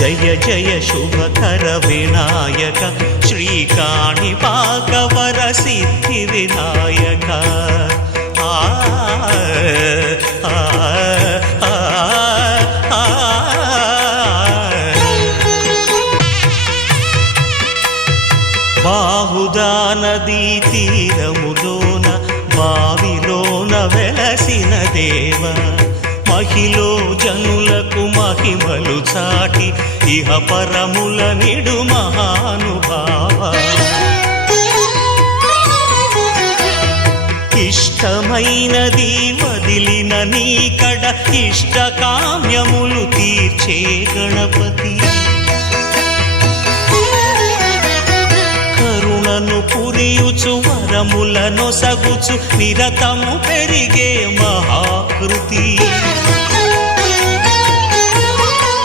జయ జయ శుభకర వినాయక శ్రీకాణిపాక వర సిద్ధి వినాయక బాహుదా నదీ తీరములోన బావిలోన వెలసిన దేవ మహిలో జనులకు మహిమలు చాటి ఇహ పరముల నిడు మహానుభావ ఇష్టమైనది వదిలిన నీకడ ఇష్టకామ్యములు తీర్చే గణపతి కరుణను పురియుచు వరములను సగుచు నిరతము పెరిగే మహాకృతి